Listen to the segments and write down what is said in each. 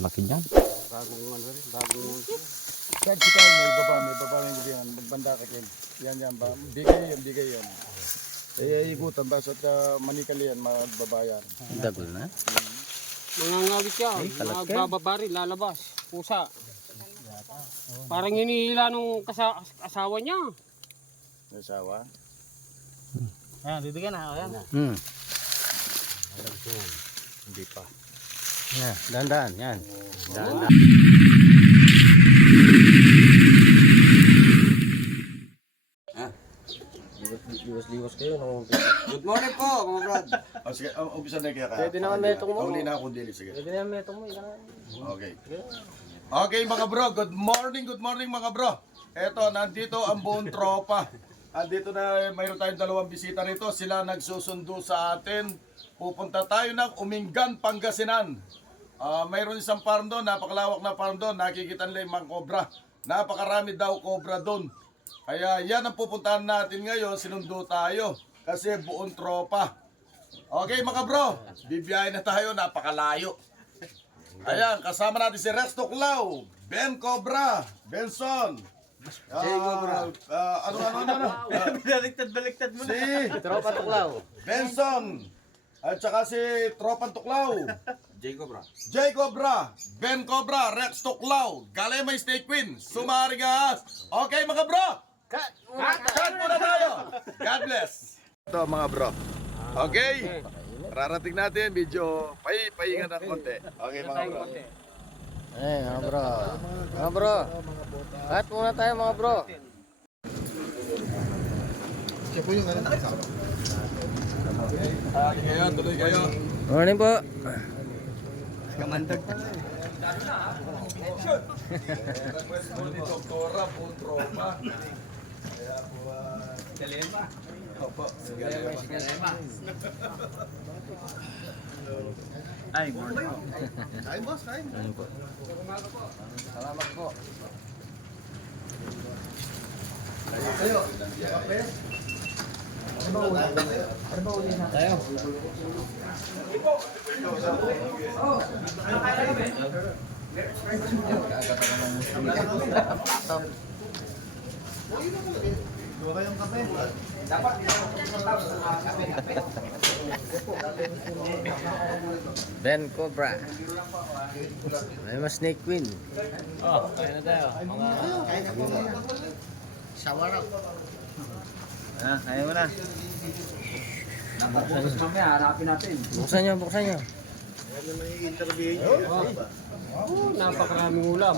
Laki niyan. Bagong ano rin, bagong... Kahit si Kyle, may baba may gubihan, magbanda ka kin. Yan ba? Bigay yan. Igutan ba sa manikali yan, magbabayan. Dagol na. Mangangawit yan, magbababari, lalabas, pusa. Parang hinihila nung asawa niya. Asawa? Ayan, bibigyan na, ayan. Hindi pa. Yan, dahan-dahan, yan. Dahan-dahan. Liwas kayo. Good morning po, mga brad. Sige, umpisa na kaya ka. Pwede naman metong mo. Pauli na ako dili, sige. Pwede naman metong mo. Okay. Okay mga bro, good morning mga bro. Eto, nandito ang buong tropa. Andito na, mayroon tayong dalawang bisita rito. Sila nagsusundo sa atin. Pupunta tayo ng Umingan, Pangasinan. Mayroon isang farm doon, napakalawak na farm doon. Nakikita nila yung mga cobra. Napakarami daw cobra doon. Kaya yan ang pupuntahan natin ngayon. Sinundo tayo kasi buong tropa. Okay mga bro, bibiyahin na tayo, napakalayo. Ayan, kasama natin si Rex Tuklaw, Ben Cobra, Benson, ano? Baliktad mo na. Si Tropa Tuklaw. Benson, at saka si Tropan Tuklaw, Jay Cobra, Ben Cobra, Rex Tuklaw, Galemay Snake Queen, Sumarigas. Okay mga bro, cut muna tayo. God bless. Ito mga bro. Okay, rarating natin medyo pahinga ng konti. Okay mga bro. Mga bro. Mga bro. Cut muna tayo mga bro. Siya po yung ano nakasama. Tuloy kayo. Morning po. Kamandag pa. Doktora po, tropa. Kaya po, Galema. Opo, Galema. Ay, morning. Kain boss, kain. Salamat po. Kayo. Tayo. Dua kayong kape. Ben Cobra. May mas Snake Queen. Kaya na tayo. Shower up. Kaya mo na. Mamaya, harapin natin. Buksan nyo, buksan nyo. Napakaraming ulam.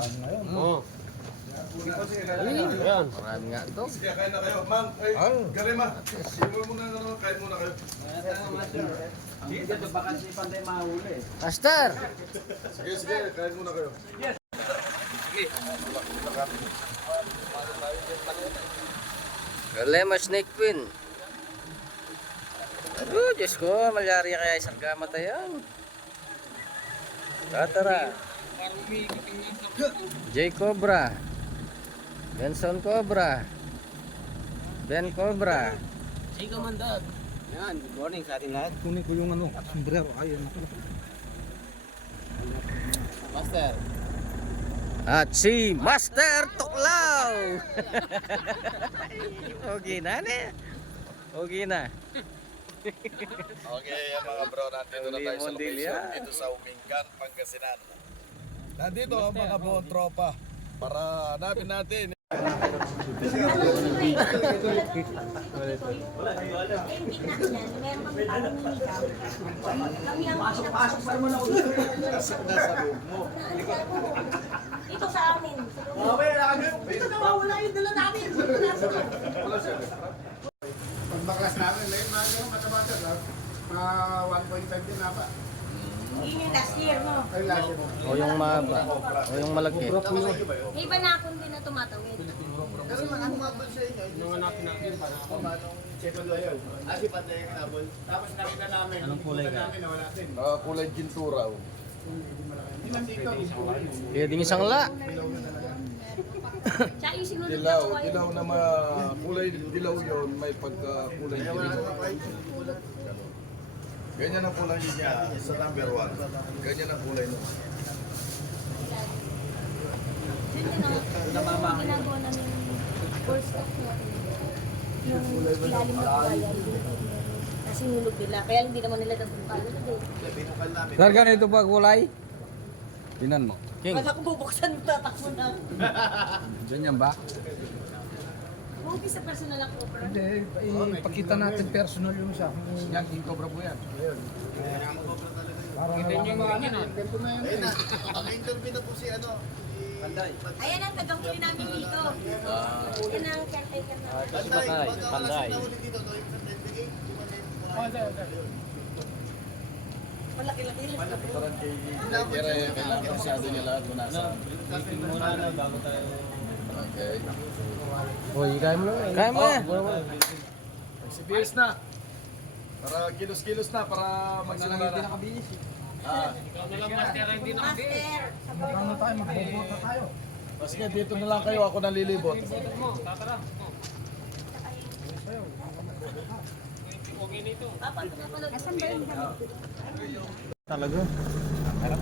Ayan. Marami nga ito. Sige, kain na kayo. Ma'am, Galema. Simul muna, kain muna kayo. Dito baka si Panday mahuli. Master! Sige, kain muna kayo. Galema Snake Queen. Diyos ko, malaria kaya isang kamatayan. Tara. Jay Cobra. Benson Cobra. Ben Cobra. Sige, Mandag. Yan, good morning sa ating lahat. Kunin ko yung sombrero. Ayun. Master. At si Master Tuklaw. Okay na. Okay na. Okay, mga bro, nandito na tayo sa location dito sa Umingan, Pangasinan. Nandito ang mga buong tropa para hanapin natin. Ito sa amin. Ito nawawala yung dala namin. Pag baklas namin, late na yung matamata, 1.5 din na ba? Yun yung last year, no? Ay, last year. O yung mahaba. O yung malaki. May iba na akong din na tumatawid. Pero ano nga ba sa inyo? Yung natin natin para ako. Second oil. Si Panday yung nabol. Tapos nakita namin. Anong kulay ka? Namin, nawala din. Kulay gintura. Hindi man dito. Kaya din isang la. Tsaka yung siguro Dilaw na kulay dilaw yon, may pagka kulay dilaw. Ganyan ang kulay niya sa number 1. Ganyan ang kulay niya. ilalim na buhayan. Kasi nulog nila. Kaya hindi naman nila nabukalan. Sir, ganito ba kulay? Tinan mo. Kala ko bubuksan, tatakbo na. Diyan yan ba? Huwag sa personal ang cobra. Hindi, ipakita natin personal yung isa. Yan, King Cobra po yan. Kita niyo yung mga ano. Ayan ang tagang-huli namin dito. Yan ang caretaker namin. Panday. Malaki-laki. Parang kailangan masyado nila at nasa. Okay. Uy, kaya mo na. Kaya mo na. CBS na. Para kilos-kilos na para magsimula na. Master. Ano tayo, magbobota tayo. Sige, dito na lang kayo. Ako nalilibot. Asan ba yung Talaga.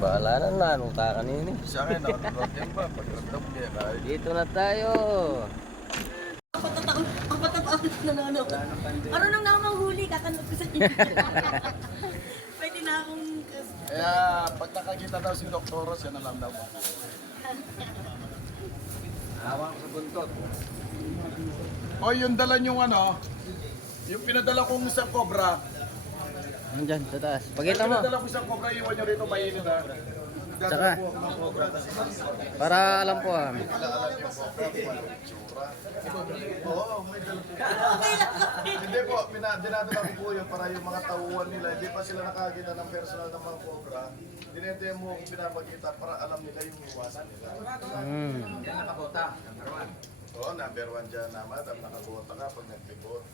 Bahala na na. Anong ta kanini? Sa akin, nakatulog yan ba? Pag-random niya. Dito na tayo. Ang patataon na nanonood. Marunong na ako manghuli, kakanod ko sa inyo. Pwede na akong... Kaya pag nakakita daw si Dr. Ross, yan alam daw. Hawak sa buntot. O yung dala yung ano, yung pinadala kong isang cobra. Nandyan, sa taas. Pakita mo. Pinadala kong isang cobra, iwan nyo rito, mainit ha. Tsaka. Para alam ko ah. Oo, may dala po. Hindi po, dinadala ko po yun para yung mga tauhan nila, hindi pa sila nakakita ng personal ng mga cobra. Dinete mo kung pinapagkita para alam nila yung iwasan nila. Oo, number 1 dyan na madam, nakabota ka pag nagpikot.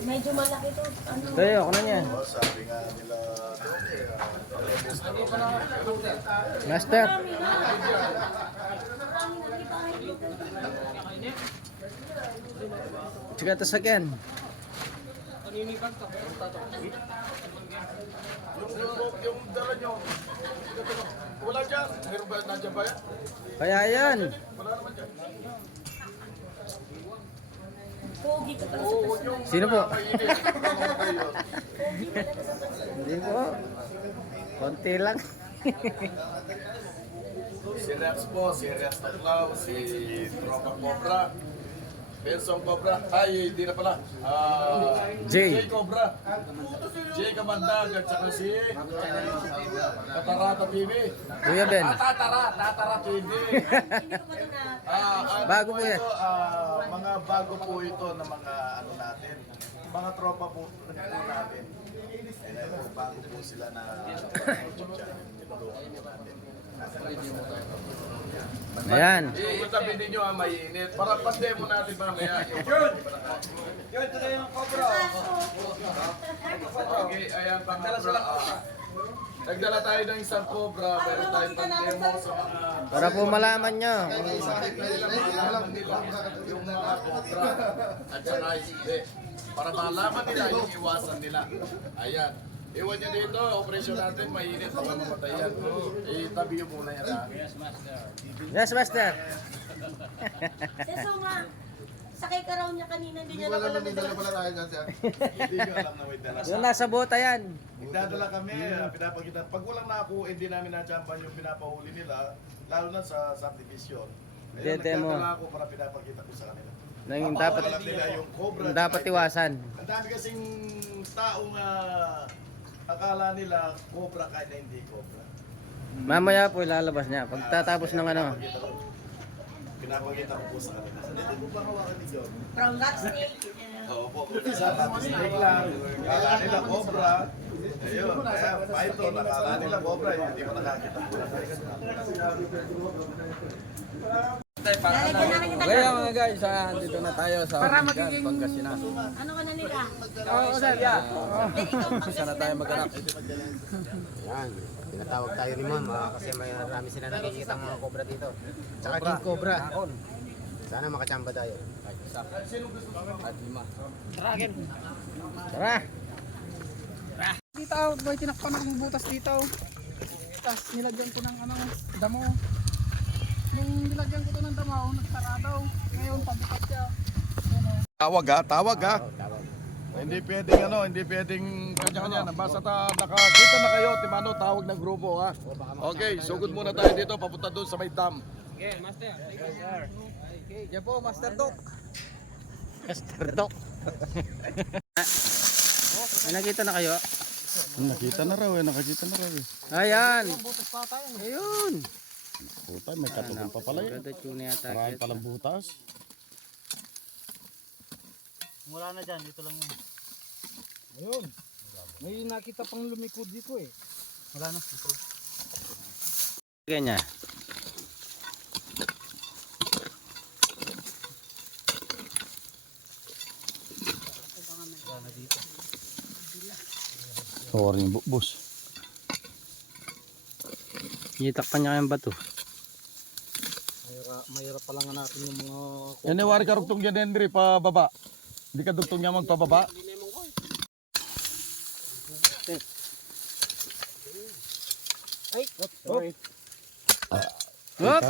Medyo malaki to. Ano? Tayo, ako na yan. Oo, sabi nga nila, Master. Tsaka ito sakyan. yung dala nyo, wala dyan. Meron ba, nandiyan ba yan? Kaya yan. Wala naman dyan. Pogi ka pala sa personal. Sino po? Mainit. Pogi talaga sa personal. Hindi po. Konti lang. Si Rex po, si Rex Taclaw, si Tropa Cobra, Benson Cobra, ay hindi na pala, Jay. Jay Cobra, Jay Kamandag at saka si Tatarata TV. Kuya Ben. Tatara TV. Hindi ko pa ito na... Bago po yan. Ito, mga bago po ito na mga ano natin, mga tropa po natin. Ayan po, bago po sila na Ayan. Itabi ninyo ang mainit para pa-demo natin mamaya. Yun, ito na yung cobra. Okay, ayan pang cobra. Nagdala tayo ng isang cobra, pero tayo pang-demo sa mga... Para po malaman nyo. Yung mga cobra at saka hindi. Para malaman nila yung iwasan nila. Ayan. Iwan nyo dito, operasyon natin, mainit na mamatay yan. Itabi yung muna yan ha. Yes, Master. Seso nga, sakay ka raw niya kanina, hindi niya na pala nadala. Hindi nyo alam na may dala. Yung nasa bota yan. Nagdadala kami, pinapakita. Pag walang nakuha, hindi namin na-champan yung pinapahuli nila, lalo na sa subdivision. Ayun, Demo. nagdadala ako para pinapakita ko sa kanila. Na yung dapat, Alam nila yung cobra. yung dapat iwasan. Ang dami kasing taong akala nila cobra kahit na hindi cobra. Mamaya po ilalabas niya. Pagtatapos ng ano. Pinapakita ko po sa kanila. Hindi mo ba hawakan ni John? From that snake. Oo po, sa natin snake lang. Akala nila cobra. Ayun, kaya python, akala nila cobra. Hindi mo nakakita po. Lalagyan namin kita. Kaya mga guys, dito na tayo sa Ortigan, Pangasinan. Ano ka na nila? Oo, sir. Sana tayo mag-anak. Yan. Tinatawag tayo ni ma'am kasi may marami sila nakikita mga cobra dito. Tsaka king cobra. Sana makachamba tayo. At 5. Tara. Dito, boy, tinakpan akong butas dito. Tapos nilagyan ko ng damo. Nung nilagyan ko to ng damo, nagsara daw. Ngayon, pabikat siya. Tawag ha, tawag ha. Oo, tawag. Hindi pwedeng hindi pwedeng kanya-kanya. Basta nakakita na kayo, Timano, tawag ng grupo ha. Okay, sugod muna tayo dito, papunta doon sa may dam. Okay, Master. Okay, dyan po, Master Doc. Master Doc. May nakita na kayo? Nakita na raw nakakita na raw Ayan. Butas pa tayo. Ayun. Puta, may katugon pa pala yun. Ganda tune yata. Marami palang butas. Wala na dyan, dito lang yun. Ayun. May nakita pang lumikod dito eh. Wala na. Dito. Ganyan. Sorry, bus. Itakpan niya kayong bato. Mahirap pa lang natin yung mga... Yan wari ka rugtong yan, Henry, pababa. Hindi ka dugtong niya magpababa. Ay, sorry. Hop!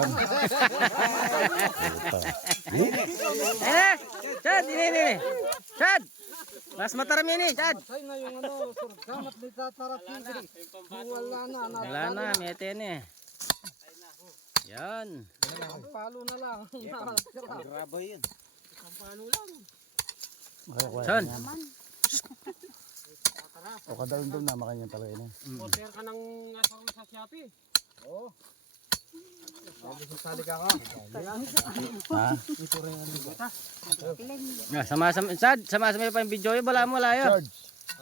Ayun! Chad! Ini! Chad! Mas mataram ini, Chad! Ay na yung ano, surgamat ni tatarap hindi. Wala na. Wala na, may eten eh. Yan. Ang palo na lang. Grabe yun. Ang palo lang. Son! O kadalong doon na makanya talaga yun. Poster ka ng asang sa Shopee. Oo. Sali ka ka. Ha? Sama-sama, Chad! Sama-sama pa yung video yun. Wala mo layo. George.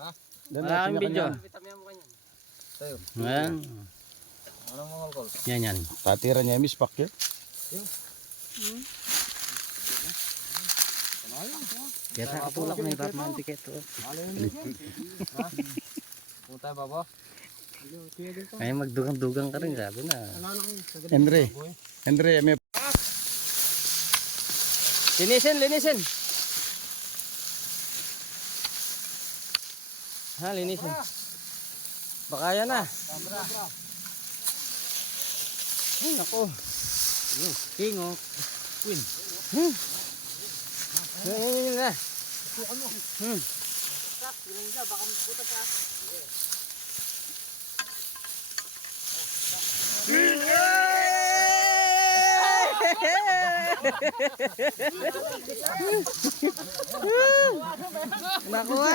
Ha? Wala kang video. Yan. Anong mga call? Yan, yan. Tatira niya, Miss Pak yun. Kaya nakatulak na yung Batman ticket. Punta babo. Ay magdugang-dugang ka rin, sabi na. Henry, may... Linisin! Ha, linisin. Baka yan na. Ay, naku. King, oh. Queen. Yan na. Nakuha.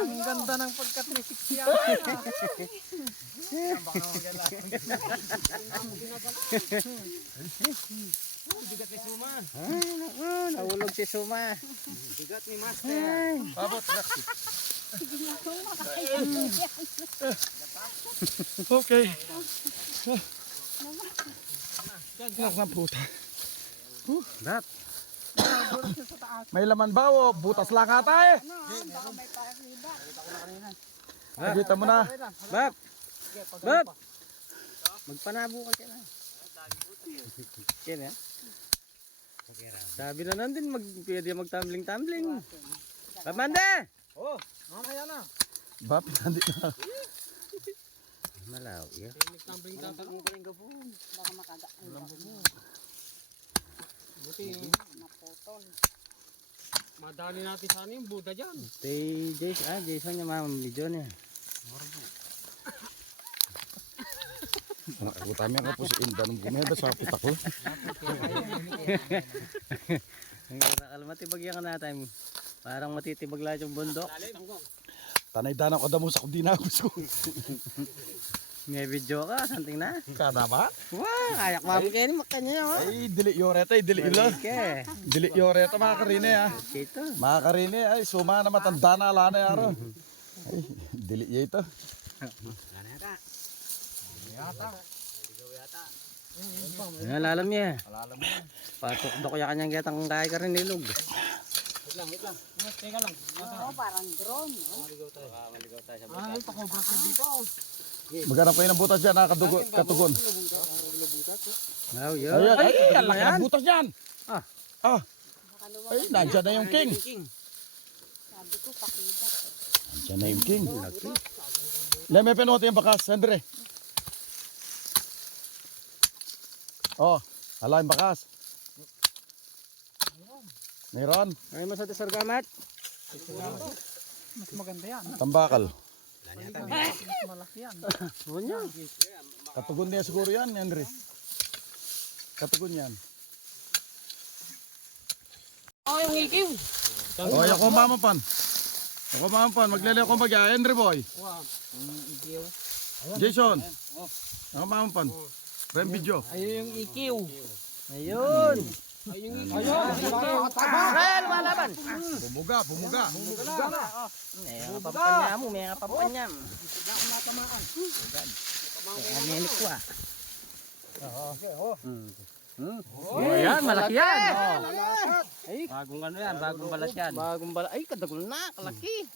Ang ganda ng pagka-360 yan. Nahulog si Suma. Bigat ni Master. Abot na. Okay. Nak na puta. Dap. May laman ba o butas lang ata eh? Nakita mo na. Bab. Bab. Magpanabo ka kaya. Kaya. Sabi na nandun, pwede magtumbling-tumbling. Pamanda! Oh, kaya na. Bap, hindi na. Malaw, yeah. Nagtambling tatanong ka rin gabon. Baka makagaan. Buti. Madali natin sana yung Buddha dyan. Jason yung video niya. Nakakutami ang kapos inda nung bumeda sa pitak ko. Matibag yan ka natin. Parang matitibag lahat yung bundok. Tanay-danang kada mo sa kudinagos ko. May video ka, something na. Kada ba? Wow, ayak mamikain mo kanya yun. Ay, dili yoreta, dili ilo. Okay. Dili yoreta mga karine ha. Ito. Mga karine, ay suma na matanda na ala na yaro. Ay, dili ya ito. Alalam niya. Patok-dok ya kanyang gatang kaya ka rin nilog. Wait lang. Teka lang. Parang drone. Ay, pakobra ka dito. Maghanap kayo ng butas dyan, katugon. Wow, yun. Ay, ang laki ng butas dyan. Ah. Ay, nandyan na yung king. Sabi ko, pakita. Siya na yung king. May penote yung bakas, Andre. Oh, ala yung bakas. Mayroon. Ay mo sa tisargamat. Mas maganda yan. Tambakal. Mas malaki yan. Katugon niya siguro yan, Andre. Katugon yan. Oh, yung ikiw. Oh, ako mamapan. Ako mamapan. Maglele ako mag Andre boy. Jason. Ako mamapan. Rem video. Ayun yung ikiw. Ayun. Ayun yung ikiw. Ay, lumalaban. Bumuga, bumuga. May mga papanya mo, may mga papanya. Aninik ko ah. Oh, yan, malaki yan. Ay, bagong ano yan, bagong balat yan. Bagong balat. Ay, kadagol na, kalaki.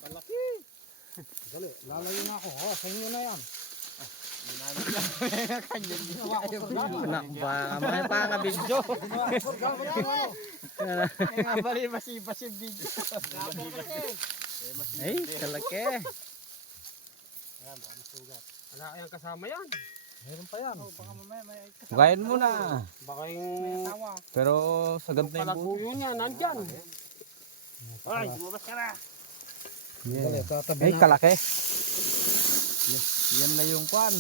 Dali, lalayo na ako. Oh, sa inyo na yan. Nakba, may pangabidyo. Bali, masibas yung video. Ay, kalaki. Wala kayang kasama yan. Meron pa yan. Hukayin mo na. Baka yung Pero sagad na yung buto. palaguyo niya, nandyan. Ay, lumabas ka na. Dali, tatabi Ay, na. kalaki. Yan na yung kwan.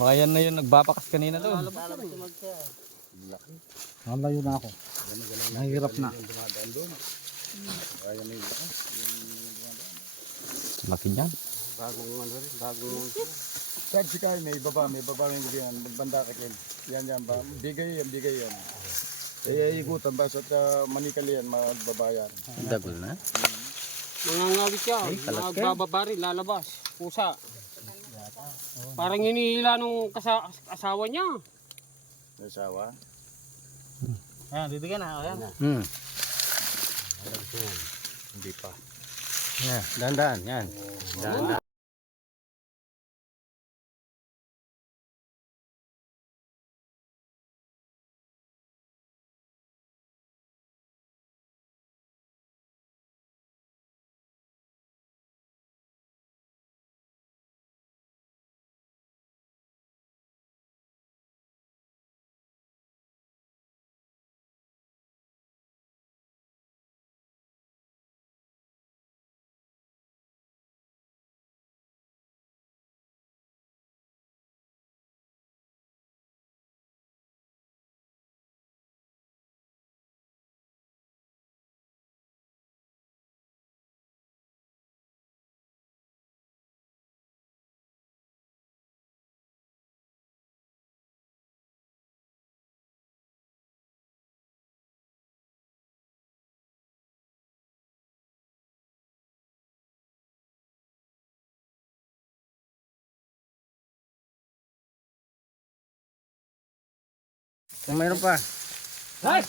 Baka yan na yung nagbapakas kanina doon. Lalayo na ako. Nahihirap na. Laki niyan. Sab si Kai, may baba yung gabihan. Magbanda ka kin. Yan ba? Bigay yan. Ikutan ba sa manikal yan, magbabayan. Dagol na. Mangangawit siya. kalaki. Magbababari, lalabas. Pusa. Parang hinihila nung asawa niya. Nasawa. Ayan, bibigyan na. Ayan. Hindi pa. Yan, dahan-dahan, yan. Dahan-dahan. Kung mayroon pa. Ay!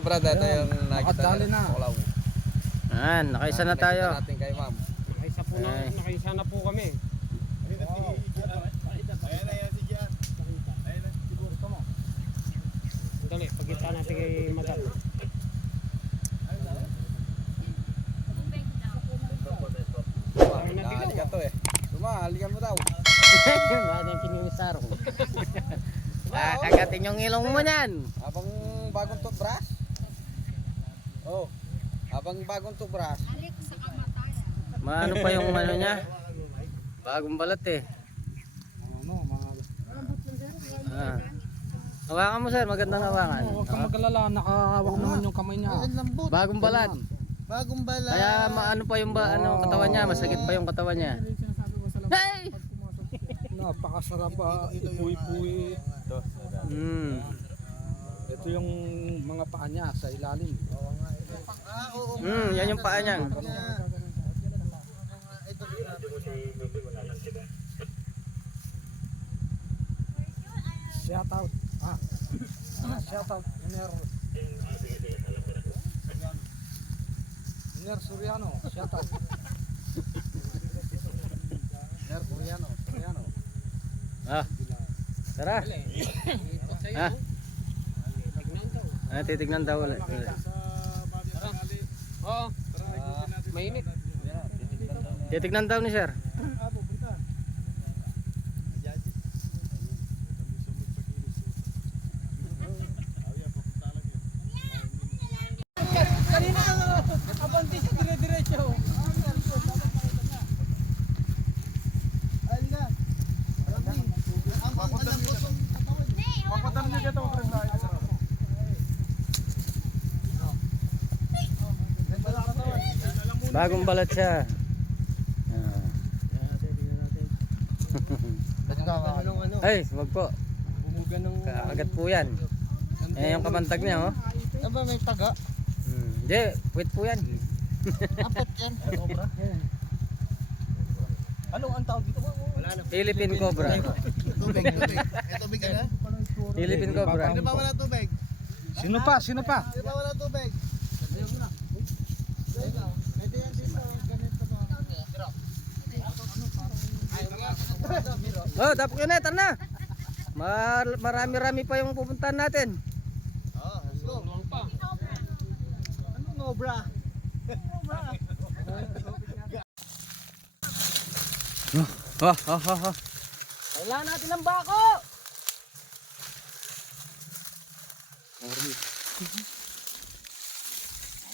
Brad, ito yung nakita Dali na. Yan, nakaisa na tayo. natin kay ma'am. Nakaisa na po kami. Dali, pagkita natin kay Madal. Halika to eh. Halikan mo daw. Bakit yung kinimisarong? Kagatin yung ilong mo niyan. Habang bagong toothbrush. Oh. Habang bagong toothbrush. Maano pa yung ano niya? Bagong balat eh. Ano, mga... Ah. Hawakan mo sir, magandang hawakan. Huwag kang mag-alala, nakahawak naman yung kamay niya. Bagong balat. Bagong bala. Kaya maano pa yung katawan niya, masakit pa yung katawan niya. Hey! Napakasarap pa, ipuy-puy. Ito yung mga paa niya sa ilalim. Yan yung paa niya. Shout out. Shout out. Iner Suriano. Shout out. Iner Suriano. Tara. Titignan daw ulit. Oo. Mainit. Titignan daw ni sir. Bagong balat siya. Ay, wag po. Kagat po yan. Eh, yung kamantag niya, oh. Aba, may taga. Hindi, wait po yan. Apat yan. Ano ang tawag dito? Philippine Cobra. Tubig. Tubig ka na? Philippine Cobra. Sino pa wala tubig? Sino pa? Sino pa? Sino pa wala tubig? Oh, tapos yun na, tara na. Marami-rami pa yung pupuntahan natin. Oh, let's go. Ano ngobra? Kailangan natin ng bako.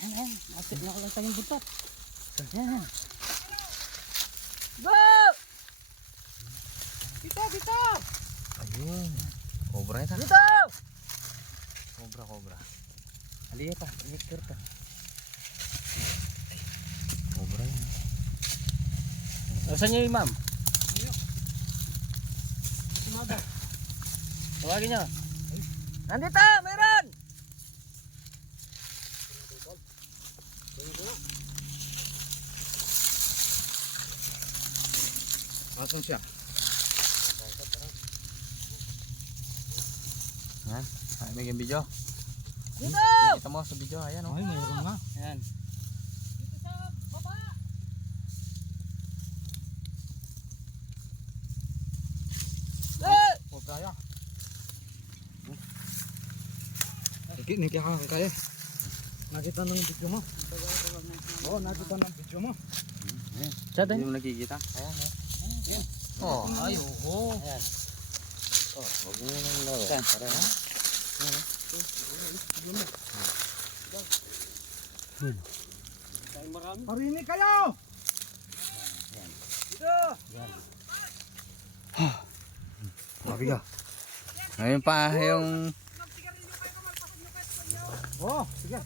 Ayan, nakulang tayong butot. Ayan. Go! Dito, dito! Ayun. Cobra ito. Dito! Cobra. Aliya pa, connector pa. Cobra yan. Saan niyo yung ma'am? Tawagin niyo. Nandito, meron! Asan siya? Ay, may video. Dito! Kita mo sa video, ayan oh. Ay, mayroon nga. Ayan. Cobra ya. Nakita ka kaya. Nakita ng video mo. Oo, nakita ng video mo. Siya din. Yung nakikita. Ayan oh. Oh, ay oo. Ayan. Oh, wag mo nang laro. Pareho. Parinig kayo! Mabiga. Ayun pa yung Oh, sige.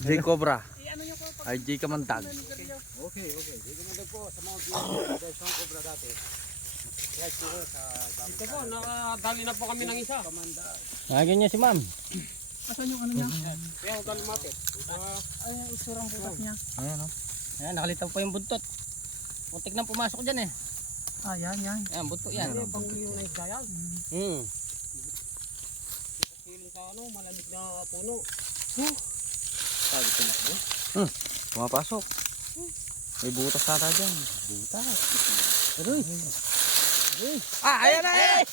J Cobra. Ay J Kamantag. Okay. Dito na po sa mga guys ng Cobra dati. Right po sa Ito po, nakadali na po kami ng isa. Tawagin niyo si ma'am. Kaya dali mati. Ayan oh. Ayan, nakalitaw pa yung buntot. Muntik nang pumasok dyan eh. Ah, yan. Ayan, buntot yan. Panghuli yung naisda yan. Sili sa malamig na puno. Sabi ko na. Pumapasok. May butas ata dyan. Butas. Aroy. Ah, ayan na! Ayan.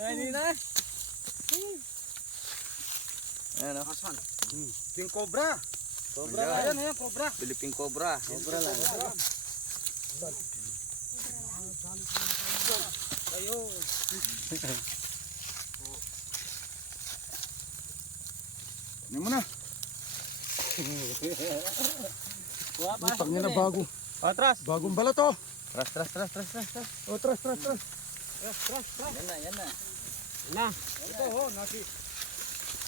Ay, na. Ayan oh. Asan? King Cobra. Cobra. Ayan, Cobra. Philippine Cobra. Cobra lang. Hindi mo na. Tangina bago. Atras. Bagong bala to. Tras. Oh, tras. Yan na. Na. Ito, nasi.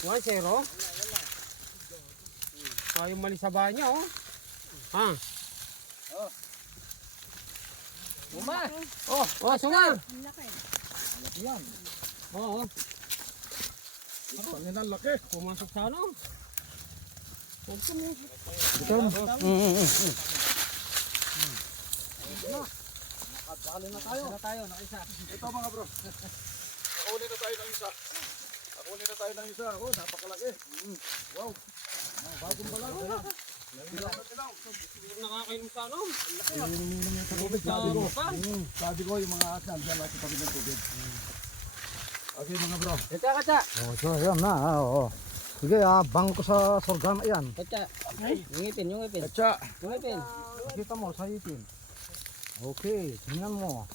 1-0. Yung mali sa bahay niya, oh. Ha? Uma. Oh, sunga. Yan. Oo. Tangina laki. Pumasok sa ano. Nakadali na tayo. Nakaisa. Ito mga bro. Nakahuli na tayo ng isa. Oh, napakalaki. Wow. Bagong bala. Sabi ko yung mga asal dyan lang sa tabi ng tubig. Okay mga bro. Katsa, katsa. Oh, so yan na. Oo. Sige, bang ko sa sorghum. Ayan. Katsa. Yung ngipin, yung ngipin. Atsa. Yung ngipin. Kita mo sa itin. Okay, tingnan mo.